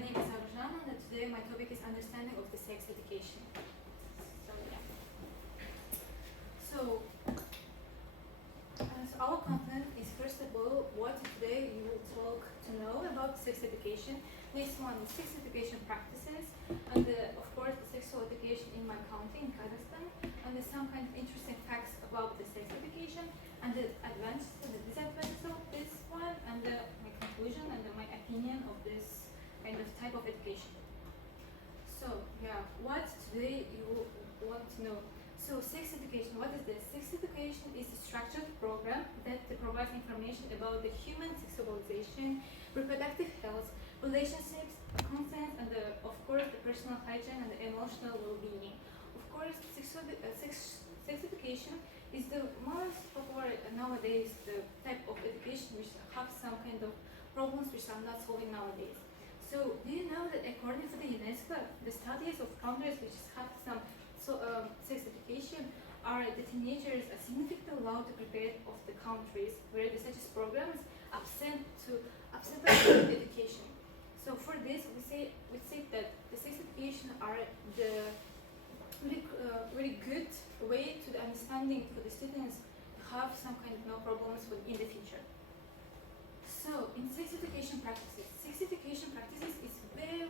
name is Arjan, and today my topic is understanding of the sex education. So yeah. So, so our content is first of all what today you will talk to know about sex education. Next one is sex education practices, and of course the sexual education in my country in Kazakhstan, and there's some kind of interesting facts about the sex education and the advantages and the disadvantages of this one, and my conclusion and my opinion of this kind of type of education. So yeah, what today you want to know. So sex education, what is this? Sex education is a structured program that provides information about the human sexualization, reproductive health, relationships, consent, and of course the personal hygiene and the emotional well-being. Of course, sex education is the most popular nowadays, the type of education which have some kind of problems which are not solving nowadays. So, do you know that according to the UNESCO, the studies of countries which have some sex education are the teenagers are significantly allowed to prepare of the countries where the such programs absent from education. So for this, we say that the sex education are the really good way to the understanding for the students to have some kind of no problems in the future. So, in sex education practices is very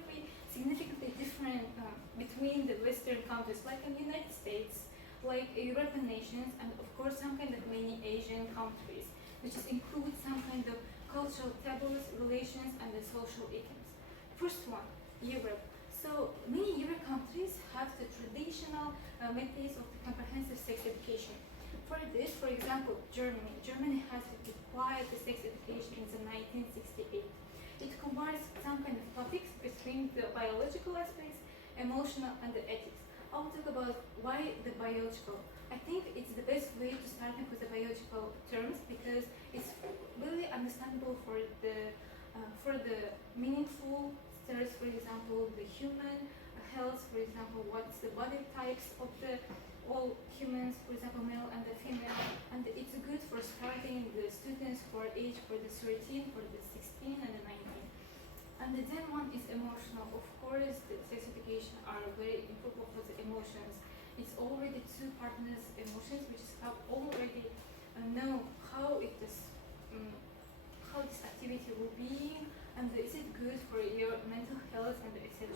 significantly different between the Western countries, like in the United States, like European nations, and of course some kind of many Asian countries, which include some kind of cultural taboos, relations, and the social items. First one, Europe. So many European countries have the traditional methods of the comprehensive sex education. For this, for example, Germany has acquired the sex education in the 1968. It combines some kind of topics between the biological aspects, emotional, and the ethics. I will talk about why the biological. I think it's the best way to start with the biological terms because it's really understandable for the meaningful studies. For example, the human health. For example, what's the body types of the all humans, for example, male and the female, and it's good for starting the students for age for the 13, for the 16 and the 19. And then one is emotional. Of course, the sex education are very important for the emotions. It's already two partners' emotions which have already know how it is, how this activity will be, and is it good for your mental health and etc.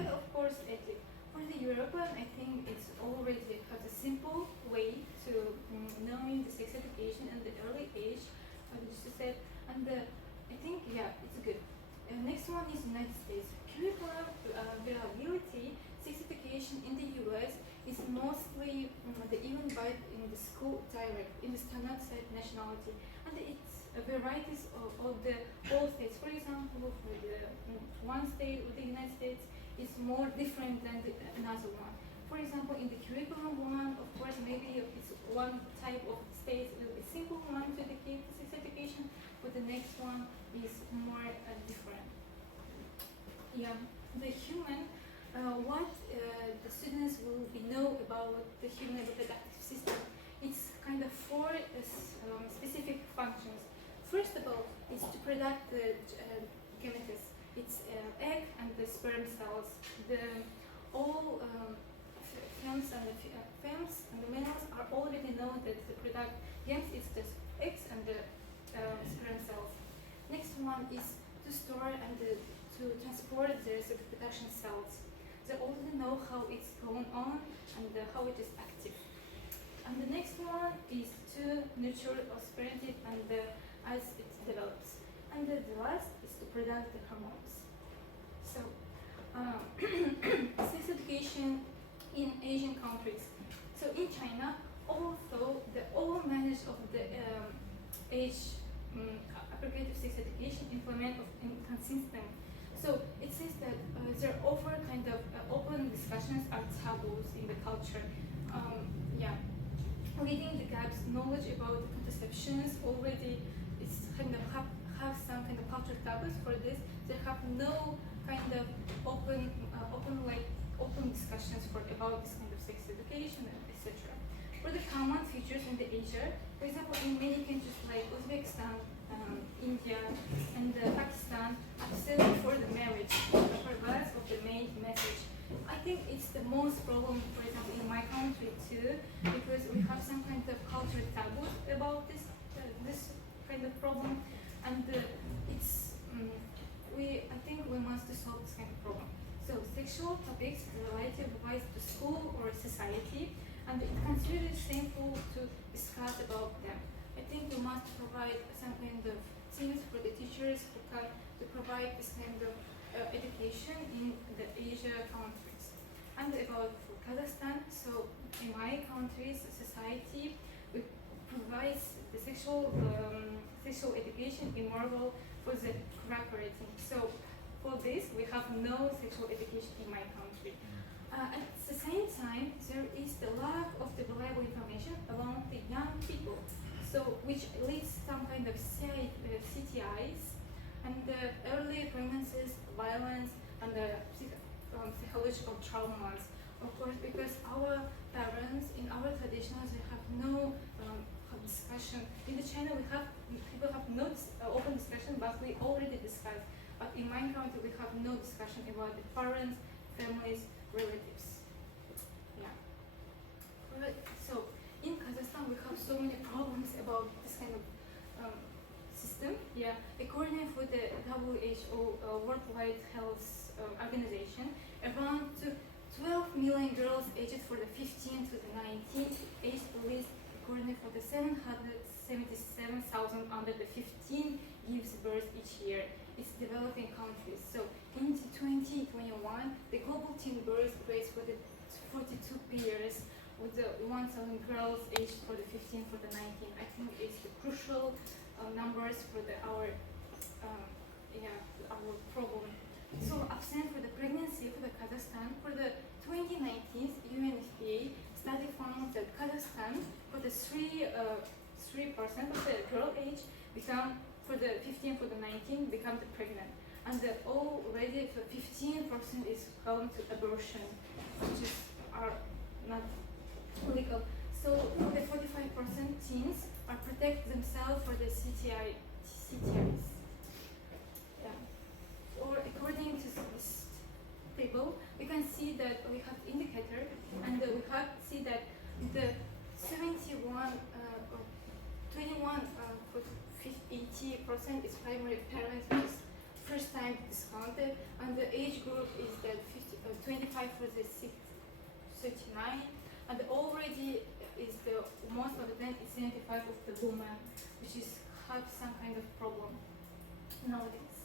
And of course, ethics. For the European, I think it's already has a simple way to knowing the sex education and the early age, as you said, and I think yeah, it's good. Next one is United States. Curriculum variability, sex education in the US is mostly even by in the school direct, in the standard set nationality, and it's varieties of the all states. For example, for the one state of the United States is more different than another one. For example, in the curriculum one, of course, maybe it's one type of states will be simple one to educate the sex education, but the next one is more different. Yeah, the human, what the students will know about the human reproductive system. It's kind of four specific functions. First of all, is to produce the gametes. It's egg and the sperm cells. All femmes and the males are already known that the product gametes is the eggs and the sperm cells. Next one is to store and to transport the reproduction cells. They already know how it's going on and how it is active. And the next one is to nurture offspring and as it develops. And the last is to produce the hormones. So, sex education in Asian countries. So in China, although the all manage of the age appropriate sex education implement of inconsistent. So it says that there are kind of open discussions are taboos in the culture. Reading the gaps, knowledge about the contraceptions already is kind of have some kind of cultural taboos for this. They have no kind of open discussions about this kind of sex education, etc. For the common features in the Asia, for example, in many countries like Uzbekistan, India, and Pakistan, absolutely for the marriage. most problem, for example, in my country too, because we have some kind of cultural taboo about this kind of problem, and it's I think we must solve this kind of problem. So sexual topics related advice to school or society, and it considered shameful to discuss about them. I think we must provide some kind of things for the teachers who can to provide this kind of education in the Asia countries. And about for Kazakhstan, so in my country's society, we provide the sexual education in moral for the cooperating. So for this, we have no sexual education in my country. At the same time, there is the lack of the reliable information among the young people, so which leads some kind of CTIs and early pregnancies, violence, and psychological traumas. Of course, because our parents in our traditions they have no discussion. In the China, people have no open discussion, but we already discussed. But in my country, we have no discussion about the parents, families, relatives. Yeah. So in Kazakhstan, we have so many problems about this kind of system. Yeah. According to the WHO World Health Organization, around 12 million girls aged for the 15 to the 19 age released, according to the 777,000 under the 15 gives birth each year. It's developing countries. So in 2021, the global teen birth rate for the 42 years with the 1,000 girls aged for the 15 for the 19. I think it's the crucial numbers for our problem. So absent for the pregnancy for the Kazakhstan for the 2019 UNFPA study found that Kazakhstan for the 3% of the girl age become for the 15 for the 19 become the pregnant, and already for 15% is going to abortion, which are not legal. So for the 45% teens are protect themselves for the CTIs. Yeah. Or according to this table, we can see that we have indicator, and we have see that the 71 or 21 for 80% is primary parents, which is first time discounted, and the age group is that 25 for the 39, and already is the most of the time is 75 of the women, which is have some kind of problem nowadays.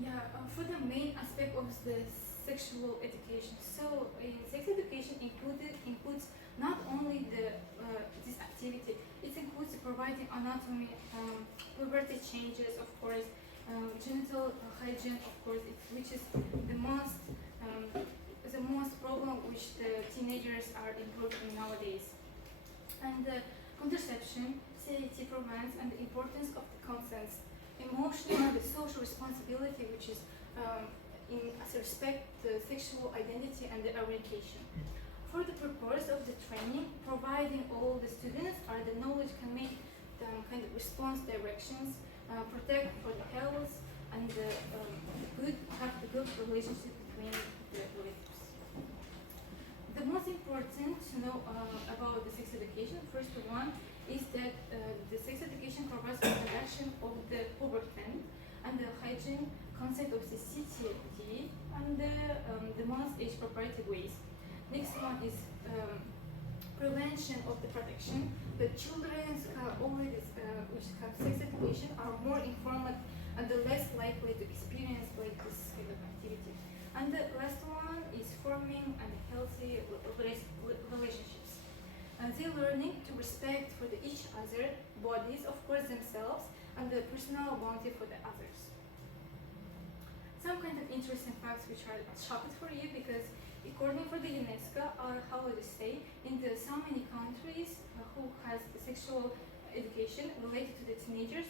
Yeah, for the main aspect of the sexual education. So sex education includes not only this activity, it includes providing anatomy, puberty changes, of course, genital hygiene, of course, which is the most problem which the teenagers are improving nowadays. And contraception, safety programs, and the importance of the consent, emotional and the social responsibility, which is as respect the sexual identity and the orientation. For the purpose of the training, providing all the students are the knowledge can make the kind of response directions, protect for the health, and have the good relationship between the relatives. The most important to know about the sex education, first one, is that the sex education provides introduction of the puberty and the hygiene concept of the CTD and the most age-appropriate ways. Next one is prevention of the protection. The children already which have sex education are more informed and less likely to experience like this kind of activity. And the last one is forming and healthy relationships. And they're learning to respect for each other bodies, of course themselves, and the personal boundary for the others. Some kind of interesting facts which are shocked for you, because according for the UNESCO, how would I say, in so many countries who has the sexual education related to the teenagers,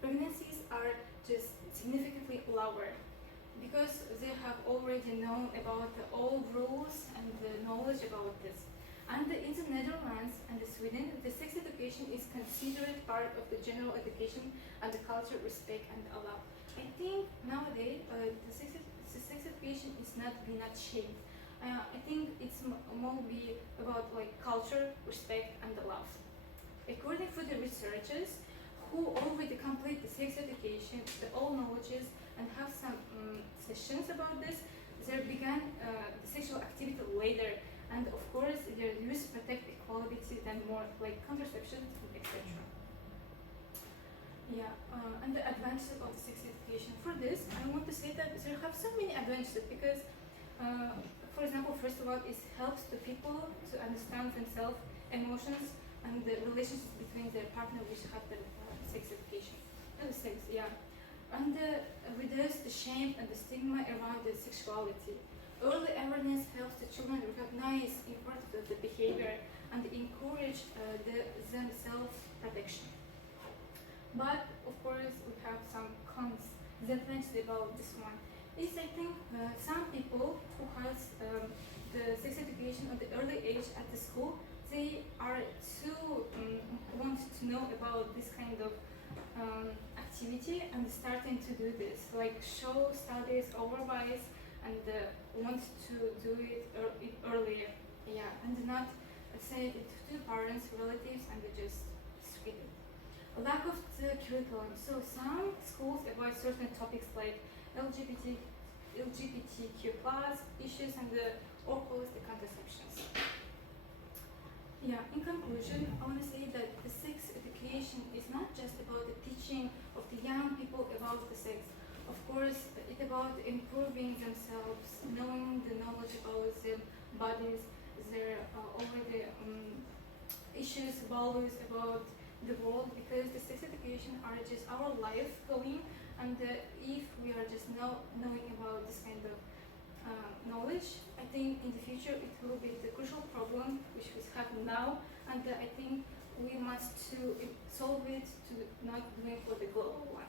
pregnancies are just significantly lower, because they have already known about the old rules and the knowledge about this. And in the Netherlands and Sweden, the sex education is considered part of the general education and the culture, respect and allow. I think nowadays the sex education education is not be not shaped. I think it's more be about like culture, respect, and the love. According to the researchers who already complete the sex education, the all knowledges, and have some sessions about this, they began the sexual activity later, and of course their use protect equality than more like contraception, etc. Yeah, and the advantages of the sex education. For this, I want to say that there have so many advantages because, for example, first of all, it helps the people to understand themselves, emotions, and the relationships between their partner, which have the sex education. Sex, yeah, and reduce the shame and the stigma around the sexuality. Early awareness helps the children recognize the importance of the behavior and encourage them self-protection. But of course, we have some cons. The advantage about this one is I think some people who has the sex education at the early age at the school, they are too want to know about this kind of activity and starting to do this, like show studies overwise and want to do it earlier, yeah, and not say it to parents, relatives, and they just skip it. A lack of the curriculum. So some schools avoid certain topics like LGBTQ plus issues and or cause the contraceptions. Yeah, in conclusion, I want to say that the sex education is not just about the teaching of the young people about the sex. Of course, it's about improving themselves, knowing the knowledge about their bodies, their already issues, values about the world, because the sex education are just our life going, and if we are just knowing about this kind of knowledge, I think in the future it will be the crucial problem which we have now, and I think we must to solve it to not doing for the global one.